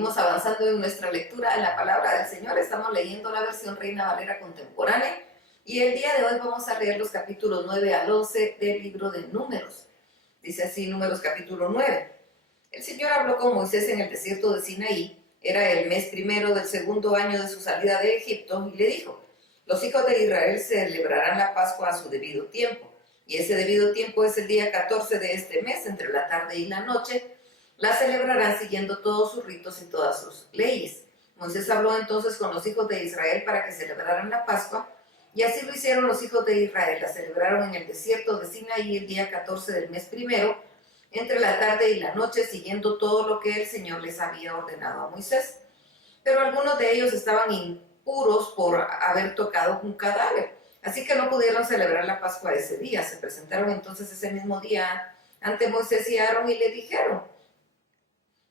Seguimos avanzando en nuestra lectura de la palabra del Señor. Estamos leyendo la versión Reina Valera contemporánea y el día de hoy vamos a leer los capítulos 9 al 11 del libro de Números. Dice así Números capítulo 9. El Señor habló con Moisés en el desierto de Sinaí. Era el mes primero del segundo año de su salida de Egipto y le dijo: los hijos de Israel celebrarán la Pascua a su debido tiempo. Y ese debido tiempo es el día 14 de este mes, entre la tarde y la noche. La celebrarán siguiendo todos sus ritos y todas sus leyes. Moisés habló entonces con los hijos de Israel para que celebraran la Pascua, y así lo hicieron los hijos de Israel. La celebraron en el desierto de Sinaí el día 14 del mes primero, entre la tarde y la noche, siguiendo todo lo que el Señor les había ordenado a Moisés. Pero algunos de ellos estaban impuros por haber tocado un cadáver, así que no pudieron celebrar la Pascua ese día. Se presentaron entonces ese mismo día ante Moisés y Aarón y le dijeron: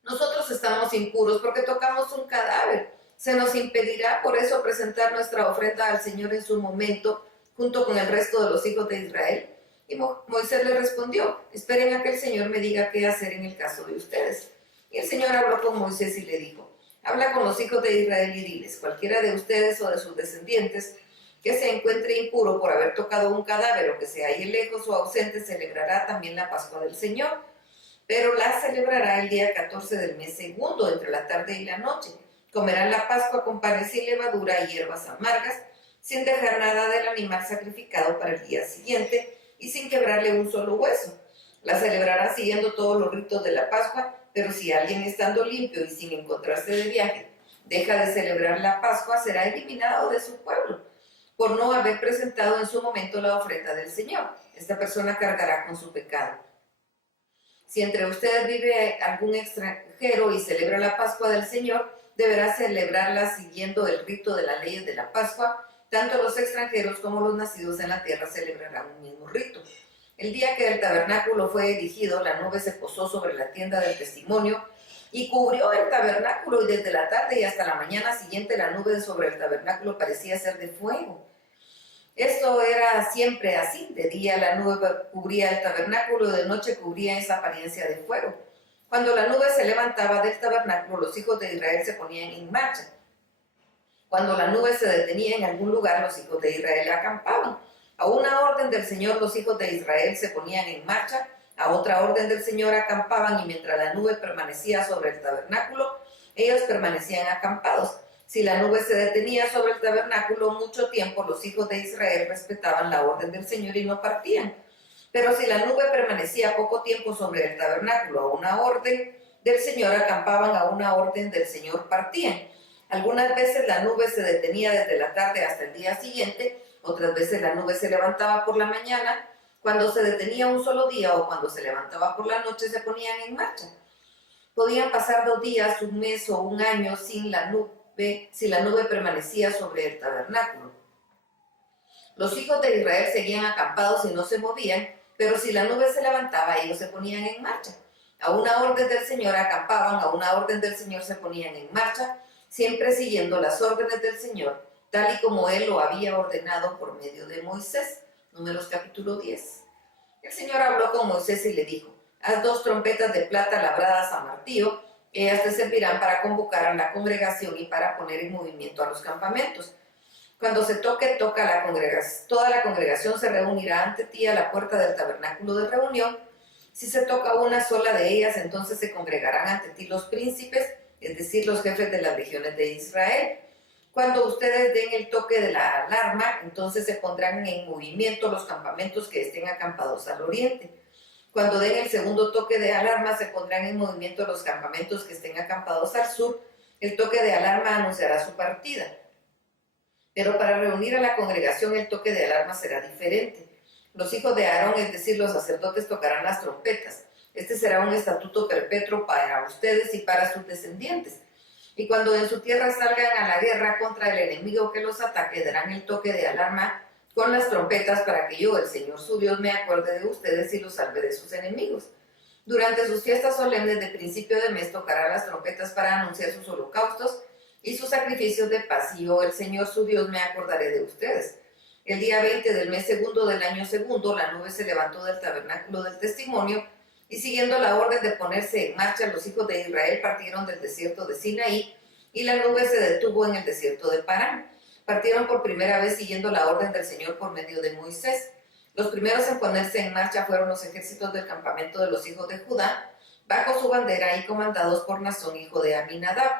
nosotros estamos impuros porque tocamos un cadáver. Se nos impedirá por eso presentar nuestra ofrenda al Señor en su momento, junto con el resto de los hijos de Israel. Y Moisés le respondió: esperen a que el Señor me diga qué hacer en el caso de ustedes. Y el Señor habló con Moisés y le dijo: habla con los hijos de Israel y diles: cualquiera de ustedes o de sus descendientes que se encuentre impuro por haber tocado un cadáver o que se halle lejos o ausente, celebrará también la Pascua del Señor, pero la celebrará el día 14 del mes segundo, entre la tarde y la noche. Comerán la Pascua con panes sin levadura y hierbas amargas, sin dejar nada del animal sacrificado para el día siguiente y sin quebrarle un solo hueso. La celebrarán siguiendo todos los ritos de la Pascua, pero si alguien, estando limpio y sin encontrarse de viaje, deja de celebrar la Pascua, será eliminado de su pueblo, por no haber presentado en su momento la ofrenda del Señor. Esta persona cargará con su pecado. Si entre ustedes vive algún extranjero y celebra la Pascua del Señor, deberá celebrarla siguiendo el rito de las leyes de la Pascua. Tanto los extranjeros como los nacidos en la tierra celebrarán un mismo rito. El día que el tabernáculo fue erigido, la nube se posó sobre la tienda del testimonio y cubrió el tabernáculo, y desde la tarde y hasta la mañana siguiente la nube sobre el tabernáculo parecía ser de fuego. Esto era siempre así: de día la nube cubría el tabernáculo, de noche cubría esa apariencia de fuego. Cuando la nube se levantaba del tabernáculo, los hijos de Israel se ponían en marcha. Cuando la nube se detenía en algún lugar, los hijos de Israel acampaban. A una orden del Señor, los hijos de Israel se ponían en marcha, a otra orden del Señor acampaban, y mientras la nube permanecía sobre el tabernáculo, ellos permanecían acampados. Si la nube se detenía sobre el tabernáculo mucho tiempo, los hijos de Israel respetaban la orden del Señor y no partían. Pero si la nube permanecía poco tiempo sobre el tabernáculo, a una orden del Señor acampaban, a una orden del Señor partían. Algunas veces la nube se detenía desde la tarde hasta el día siguiente, otras veces la nube se levantaba por la mañana. Cuando se detenía un solo día o cuando se levantaba por la noche, se ponían en marcha. Podían pasar 2 días, un mes o un año sin la nube, si la nube permanecía sobre el tabernáculo. Los hijos de Israel seguían acampados y no se movían, pero si la nube se levantaba, ellos se ponían en marcha. A una orden del Señor acampaban, a una orden del Señor se ponían en marcha, siempre siguiendo las órdenes del Señor, tal y como Él lo había ordenado por medio de Moisés. Números capítulo 10. El Señor habló con Moisés y le dijo: haz 2 trompetas de plata labradas a martillo. Ellas te servirán para convocar a la congregación y para poner en movimiento a los campamentos. Cuando se toque, toca la congregación. Toda la congregación se reunirá ante ti a la puerta del tabernáculo de reunión. Si se toca una sola de ellas, entonces se congregarán ante ti los príncipes, es decir, los jefes de las regiones de Israel. Cuando ustedes den el toque de la alarma, entonces se pondrán en movimiento los campamentos que estén acampados al oriente. Cuando den el segundo toque de alarma, se pondrán en movimiento los campamentos que estén acampados al sur. El toque de alarma anunciará su partida. Pero para reunir a la congregación, el toque de alarma será diferente. Los hijos de Aarón, es decir, los sacerdotes, tocarán las trompetas. Este será un estatuto perpetuo para ustedes y para sus descendientes. Y cuando en su tierra salgan a la guerra contra el enemigo que los ataque, darán el toque de alarma con las trompetas para que yo, el Señor su Dios, me acuerde de ustedes y los salve de sus enemigos. Durante sus fiestas solemnes de principio de mes tocará las trompetas para anunciar sus holocaustos y sus sacrificios de paz, y yo, el Señor su Dios, me acordaré de ustedes. El día 20 del mes segundo del año segundo, la nube se levantó del tabernáculo del testimonio Y siguiendo la orden de ponerse en marcha, los hijos de Israel partieron del desierto de Sinaí, y la nube se detuvo en el desierto de Parán. Partieron por primera vez siguiendo la orden del Señor por medio de Moisés. Los primeros en ponerse en marcha fueron los ejércitos del campamento de los hijos de Judá, bajo su bandera y comandados por Nazón, hijo de Aminadab.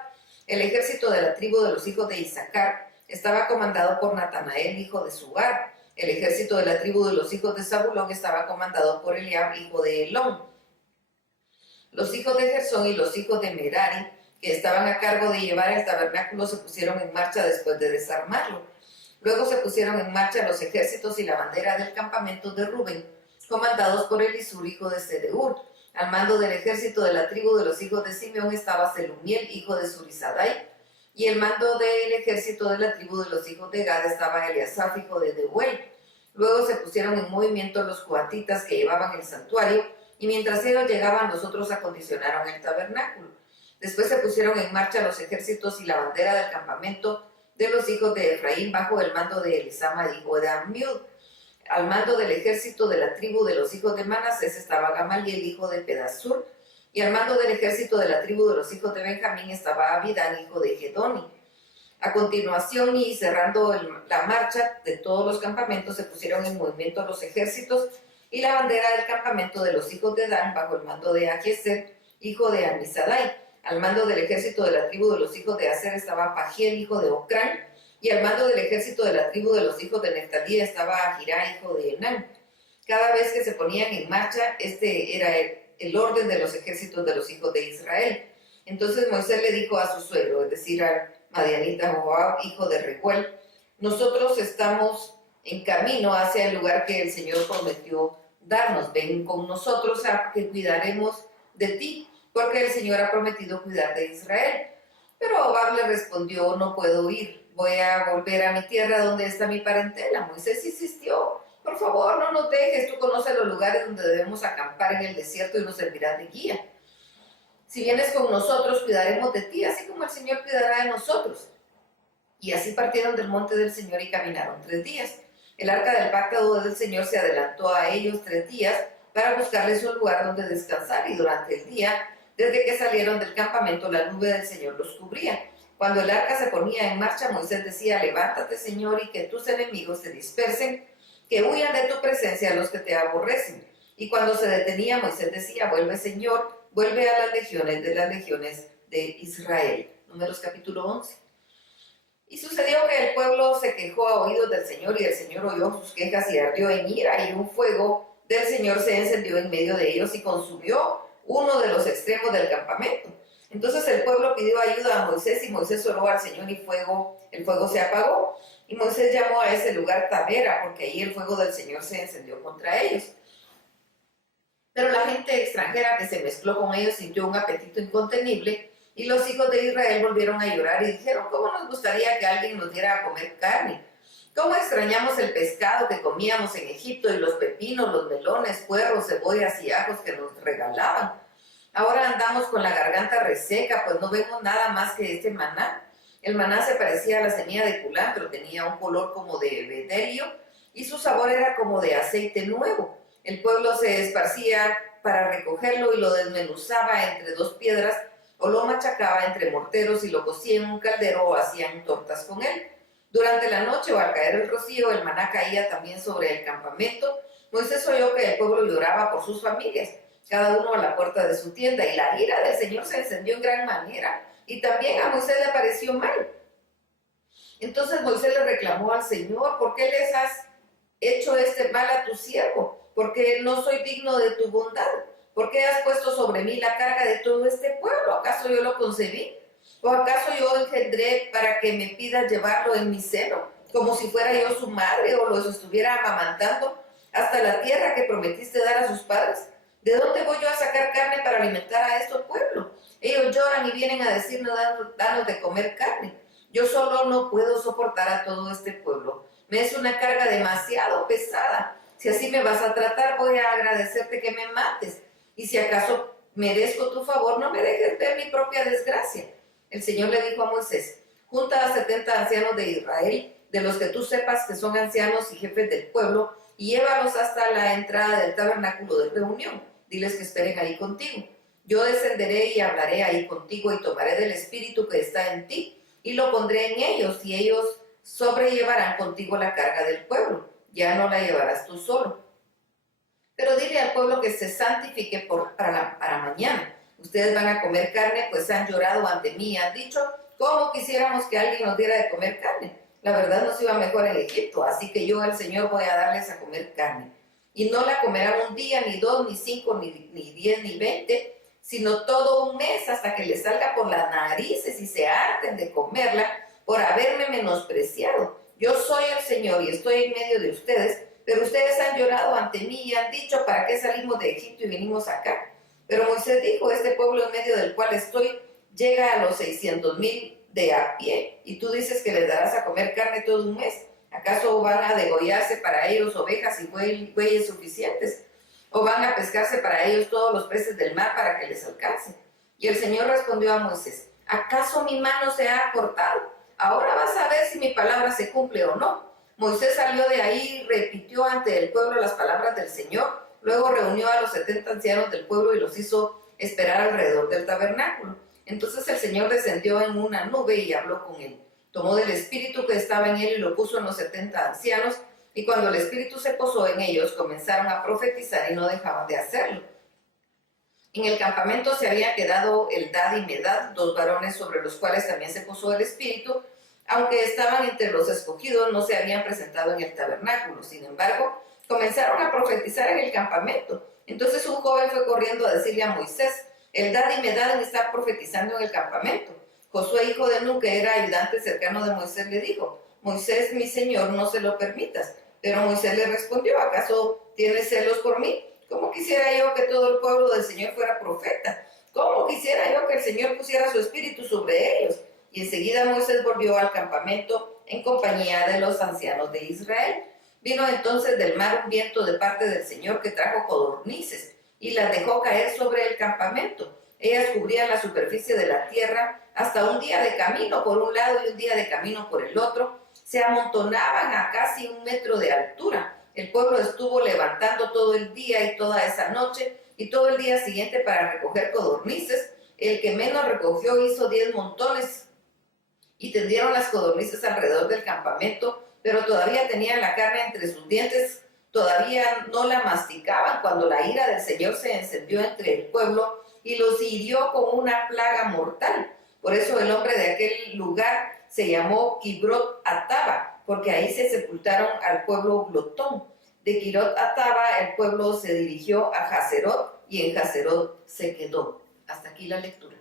El ejército de la tribu de los hijos de Isaacar estaba comandado por Natanael, hijo de Suar. El ejército de la tribu de los hijos de Zabulón estaba comandado por Eliab, hijo de Elón. Los hijos de Gersón y los hijos de Merari, que estaban a cargo de llevar el tabernáculo, se pusieron en marcha después de desarmarlo. Luego se pusieron en marcha los ejércitos y la bandera del campamento de Rubén, comandados por Elisur, hijo de Sedeur. Al mando del ejército de la tribu de los hijos de Simeón estaba Selumiel, hijo de Surizadai, y el mando del ejército de la tribu de los hijos de Gad estaba Eliasaf, hijo de Deuel. Luego se pusieron en movimiento los coatitas que llevaban el santuario, y mientras ellos llegaban, los otros acondicionaron el tabernáculo. Después se pusieron en marcha los ejércitos y la bandera del campamento de los hijos de Efraín bajo el mando de Elisama, hijo de Ammiud. Al mando del ejército de la tribu de los hijos de Manasés estaba Gamaliel, hijo de Pedasur, y al mando del ejército de la tribu de los hijos de Benjamín estaba Abidán, hijo de Gedoni. A continuación, y cerrando la marcha de todos los campamentos, se pusieron en movimiento los ejércitos y la bandera del campamento de los hijos de Dan bajo el mando de Ahiezer, hijo de Amisadai. Al mando del ejército de la tribu de los hijos de Aser estaba Pagiel, hijo de Ocrán, y al mando del ejército de la tribu de los hijos de Neftalí estaba Ahirá, hijo de Enán. Cada vez que se ponían en marcha, este era el orden de los ejércitos de los hijos de Israel. Entonces Moisés le dijo a su suegro, es decir, al madianita Joab, hijo de Recuel: nosotros estamos en camino hacia el lugar que el Señor prometió darnos. Ven con nosotros a que cuidaremos de ti, porque el Señor ha prometido cuidar de Israel. Pero Joab le respondió: no puedo ir, voy a volver a mi tierra donde está mi parentela. Moisés insistió: por favor, no nos dejes, tú conoces los lugares donde debemos acampar en el desierto y nos servirás de guía. Si vienes con nosotros, cuidaremos de ti, así como el Señor cuidará de nosotros. Y así partieron del monte del Señor y caminaron 3 días. El arca del pacto del Señor se adelantó a ellos 3 días para buscarles un lugar donde descansar, y durante el día, desde que salieron del campamento, la nube del Señor los cubría. Cuando el arca se ponía en marcha, Moisés decía: levántate, Señor, y que tus enemigos se dispersen, que huyan de tu presencia los que te aborrecen. Y cuando se detenía, Moisés decía: vuelve, Señor, vuelve a las legiones de Israel. Números capítulo 11. Y sucedió que el pueblo se quejó a oídos del Señor, y el Señor oyó sus quejas y ardió en ira, y un fuego del Señor se encendió en medio de ellos y consumió uno de los extremos del campamento. Entonces el pueblo pidió ayuda a Moisés, y Moisés oró al Señor, y el fuego se apagó. Y Moisés llamó a ese lugar Tabera, porque ahí el fuego del Señor se encendió contra ellos. Pero la gente extranjera que se mezcló con ellos sintió un apetito incontenible, y los hijos de Israel volvieron a llorar y dijeron: ¿cómo nos gustaría que alguien nos diera a comer carne? ¿Cómo extrañamos el pescado que comíamos en Egipto, y los pepinos, los melones, puerros, cebollas y ajos que nos regalaban? Ahora andamos con la garganta reseca, pues no vemos nada más que este maná. El maná se parecía a la semilla de culantro, tenía un color como de bedelio, y su sabor era como de aceite nuevo. El pueblo se esparcía para recogerlo, y lo desmenuzaba entre 2 piedras, o lo machacaba entre morteros, y lo cocía en un caldero, o hacían tortas con él. Durante la noche, o al caer el rocío, el maná caía también sobre el campamento. Moisés oyó que el pueblo lloraba por sus familias, cada uno a la puerta de su tienda, y la ira del Señor se encendió en gran manera, y también a Moisés le pareció mal. Entonces Moisés le reclamó al Señor: ¿por qué les has hecho este mal a tu siervo? Porque no soy digno de tu bondad. ¿Por qué has puesto sobre mí la carga de todo este pueblo? ¿Acaso yo lo concebí? ¿O acaso yo engendré para que me pidas llevarlo en mi seno, como si fuera yo su madre, o los estuviera amamantando hasta la tierra que prometiste dar a sus padres? ¿De dónde voy yo a sacar carne para alimentar a este pueblo? Ellos lloran y vienen a decirnos: danos de comer carne. Yo solo no puedo soportar a todo este pueblo. Me es una carga demasiado pesada. Si así me vas a tratar, voy a agradecerte que me mates. Y si acaso merezco tu favor, no me dejes ver mi propia desgracia. El Señor le dijo a Moisés: junta a 70 ancianos de Israel, de los que tú sepas que son ancianos y jefes del pueblo, y llévalos hasta la entrada del tabernáculo de reunión. diles que esperen ahí contigo. Yo descenderé y hablaré ahí contigo y tomaré del espíritu que está en ti y lo pondré en ellos y ellos sobrellevarán contigo la carga del pueblo. Ya no la llevarás tú solo. Pero dile al pueblo que se santifique para mañana. Ustedes van a comer carne, pues han llorado ante mí y han dicho, ¿cómo quisiéramos que alguien nos diera de comer carne? La verdad nos iba mejor en Egipto, así que yo, el Señor, voy a darles a comer carne. Y no la comerán un día, ni 2, ni 5, ni 10, ni 20, sino todo un mes hasta que les salga por las narices y se harten de comerla por haberme menospreciado. Yo soy el Señor y estoy en medio de ustedes, pero ustedes han llorado ante mí y han dicho, ¿para qué salimos de Egipto y vinimos acá? Pero Moisés dijo, este pueblo en medio del cual estoy llega a los 600,000 de a pie, y tú dices que les darás a comer carne todo un mes. ¿Acaso van a degollarse para ellos ovejas y bueyes suficientes? ¿O van a pescarse para ellos todos los peces del mar para que les alcance? Y el Señor respondió a Moisés, ¿acaso mi mano se ha cortado? Ahora vas a ver si mi palabra se cumple o no. Moisés salió de ahí y repitió ante el pueblo las palabras del Señor. Luego reunió a los 70 ancianos del pueblo y los hizo esperar alrededor del tabernáculo. Entonces el Señor descendió en una nube y habló con él. Tomó del espíritu que estaba en él y lo puso en los 70 ancianos, y cuando el espíritu se posó en ellos, comenzaron a profetizar y no dejaban de hacerlo. En el campamento se habían quedado Eldad y Medad, 2 varones sobre los cuales también se posó el espíritu, aunque estaban entre los escogidos, no se habían presentado en el tabernáculo. Sin embargo, comenzaron a profetizar en el campamento. Entonces un joven fue corriendo a decirle a Moisés, Eldad y Medad están profetizando en el campamento. Josué, hijo de Nun, que era ayudante cercano de Moisés, le dijo, Moisés, mi señor, no se lo permitas. Pero Moisés le respondió, ¿acaso tienes celos por mí? ¿Cómo quisiera yo que todo el pueblo del Señor fuera profeta? ¿Cómo quisiera yo que el Señor pusiera su espíritu sobre ellos? Y enseguida Moisés volvió al campamento en compañía de los ancianos de Israel. Vino entonces del mar un viento de parte del Señor que trajo codornices y las dejó caer sobre el campamento. Ellas cubrían la superficie de la tierra hasta un día de camino por un lado y un día de camino por el otro. Se amontonaban a casi 1 metro de altura. El pueblo estuvo levantando todo el día y toda esa noche y todo el día siguiente para recoger codornices. El que menos recogió hizo 10 montones y tendieron las codornices alrededor del campamento, pero todavía tenían la carne entre sus dientes, todavía no la masticaban cuando la ira del Señor se encendió entre el pueblo y los hirió con una plaga mortal. Por eso el nombre de aquel lugar se llamó Kibrot Ataba, porque ahí se sepultaron al pueblo glotón. De Kibrot Ataba el pueblo se dirigió a Hazerot y en Hazerot se quedó. Hasta aquí la lectura.